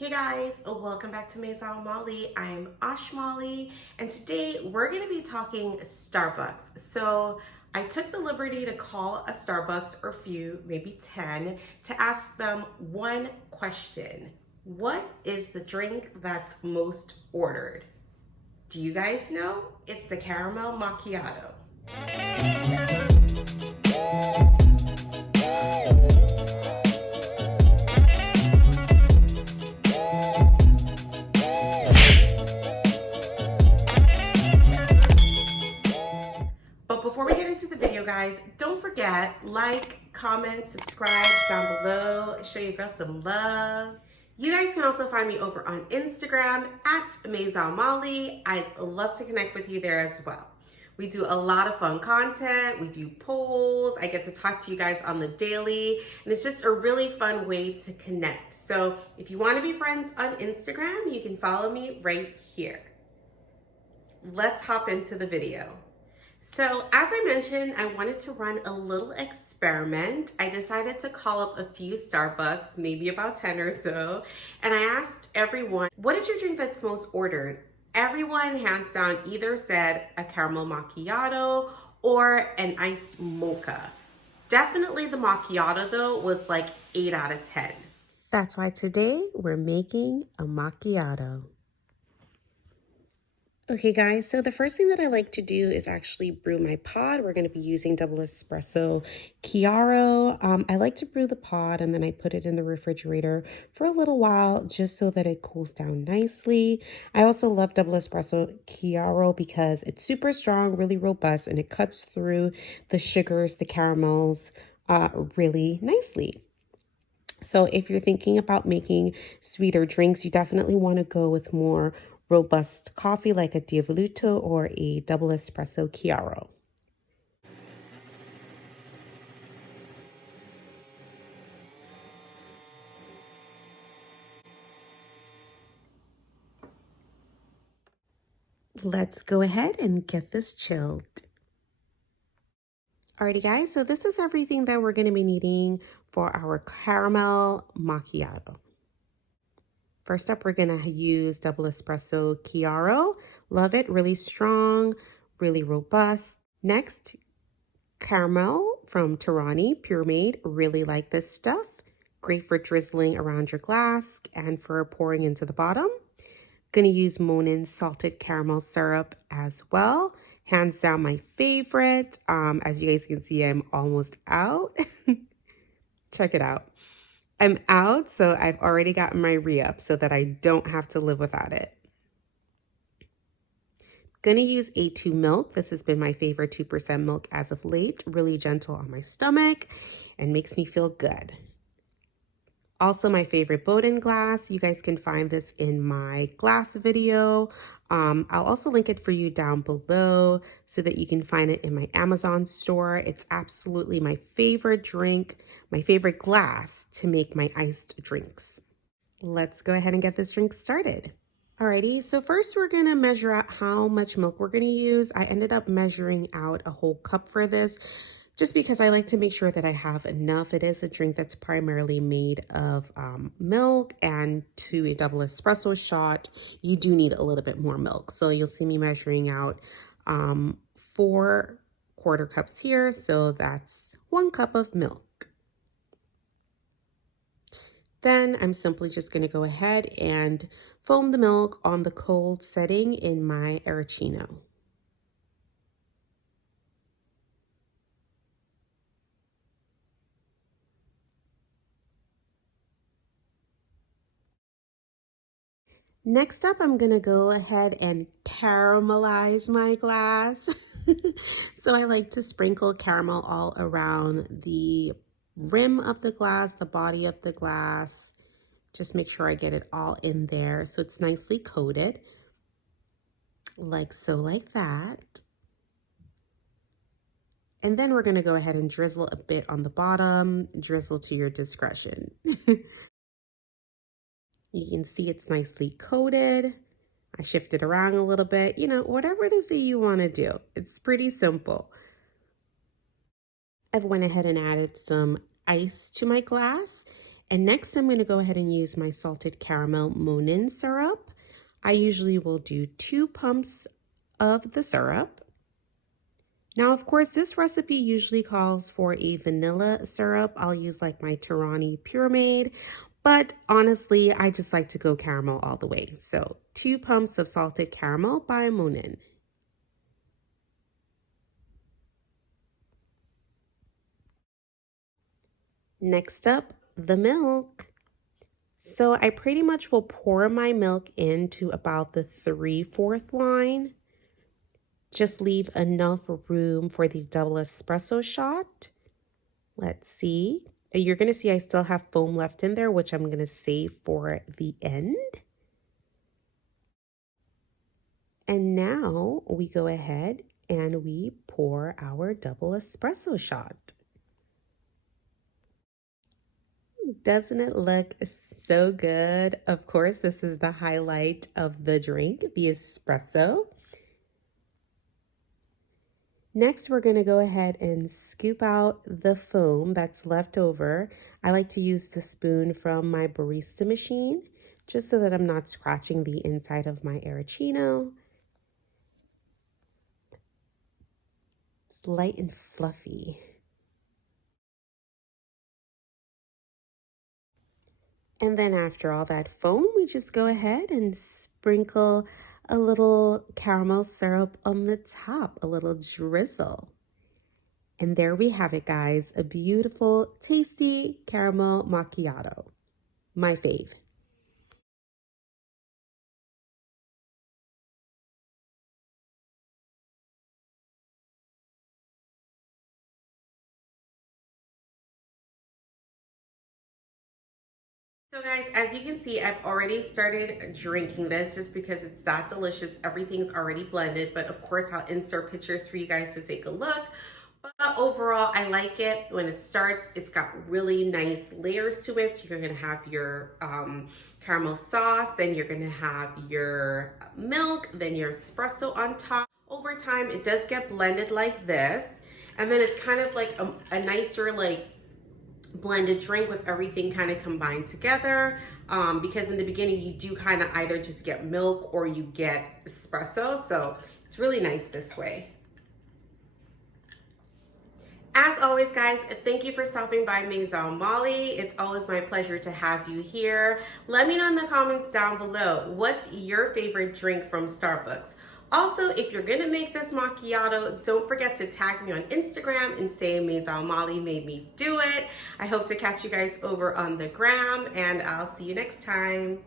Hey guys, welcome back to Maison Malli. I'm Malli, and today we're going to be talking Starbucks. So I took the liberty to call a Starbucks, or few, maybe 10, to ask them one question. What is the drink that's most ordered? Do you guys know? It's the Caramel Macchiato. But before we get into the video, guys, don't forget, like, comment, subscribe down below, show your girl some love. You guys can also find me over on Instagram at Maison Malli. I'd love to connect with you there as well. We do a lot of fun content. We do polls. I get to talk to you guys on the daily, and it's just a really fun way to connect. So if you want to be friends on Instagram, you can follow me right here. Let's hop into the video. So as I mentioned, I wanted to run a little experiment. I decided to call up a few Starbucks, maybe about 10 or so, and I asked everyone, what is your drink that's most ordered? Everyone, hands down, either said a caramel macchiato or an iced mocha. Definitely the macchiato, though, was like 8 out of 10. That's why today we're making a macchiato. Okay guys, so the first thing that I like to do is actually brew my pod. We're going to be using double espresso Chiaro. I like to brew the pod and then I put it in the refrigerator for a little while just so that it cools down nicely. I also love double espresso Chiaro because it's super strong, really robust, and it cuts through the sugars, the caramels really nicely. So if you're thinking about making sweeter drinks, you definitely want to go with more robust coffee like a Divoluto or a double espresso Chiaro. Let's go ahead and get this chilled. Alrighty guys, so this is everything that we're going to be needing for our caramel macchiato. First up, we're going to use double espresso Chiaro. Love it, really strong, really robust. Next, caramel from Torani, pure made. Really like this stuff. Great for drizzling around your glass and for pouring into the bottom. Gonna use Monin salted caramel syrup as well. Hands down my favorite. As you guys can see, I'm almost out. Check it out. I'm out, so I've already gotten my re-up so that I don't have to live without it. Gonna use A2 milk. This has been my favorite 2% milk as of late. Really gentle on my stomach and makes me feel good. Also my favorite Bowden glass. You guys can find this in my glass video. I'll also link it for you down below so that you can find it in my Amazon store. It's absolutely my favorite drink, my favorite glass to make my iced drinks. Let's go ahead and get this drink started. Alrighty, so first we're gonna measure out how much milk we're gonna use. I ended up measuring out a whole cup for this just because I like to make sure that I have enough. It is a drink that's primarily made of milk, and to a double espresso shot, you do need a little bit more milk. So you'll see me measuring out 4 quarter cups here, so that's 1 cup of milk. Then I'm simply just going to go ahead and foam the milk on the cold setting in my Aeroccino. Next up, I'm going to go ahead and caramelize my glass. So I like to sprinkle caramel all around the rim of the glass, the body of the glass. Just make sure I get it all in there so it's nicely coated, like so, like that. And then we're going to go ahead and drizzle a bit on the bottom. Drizzle to your discretion. You can see it's nicely coated. I shift it around a little bit, you know, whatever it is that you want to do. It's pretty simple. I've went ahead and added some ice to my glass, And next I'm going to go ahead and use my salted caramel Monin syrup. I usually will do 2 pumps of the syrup. Now, of course, this recipe usually calls for a vanilla syrup. I'll use like my Torani Pureade, but honestly, I just like to go caramel all the way. So 2 pumps of salted caramel by Monin. Next up, the milk. So I pretty much will pour my milk into about the 3/4 line. Just leave enough room for the double espresso shot. Let's see. You're going to see I still have foam left in there, which I'm going to save for the end. And now we go ahead and we pour our double espresso shot. Doesn't it look so good? Of course, this is the highlight of the drink, the espresso. Next, we're going to go ahead and scoop out the foam that's left over. I like to use the spoon from my barista machine, just so that I'm not scratching the inside of my Aeroccino. It's light and fluffy. And then after all that foam, we just go ahead and sprinkle a little caramel syrup on the top, a little drizzle. And there we have it, guys, a beautiful, tasty caramel macchiato. My fave. So guys, as you can see, I've already started drinking this just because it's that delicious. Everything's already blended, but of course I'll insert pictures for you guys to take a look. But overall, I like it. When it starts, it's got really nice layers to it. So you're gonna have your caramel sauce, then you're gonna have your milk, then your espresso on top. Over time, it does get blended like this. And then it's kind of like a nicer, like, blended drink with everything kind of combined together, because in the beginning you do kind of either just get milk or you get espresso, so it's really nice this way. As always, guys, thank you for stopping by Maison Malli. It's always my pleasure to have you here. Let me know in the comments down below, what's your favorite drink from Starbucks? Also, if you're gonna make this macchiato, don't forget to tag me on Instagram and say Maison Malli made me do it. I hope to catch you guys over on the gram, and I'll see you next time.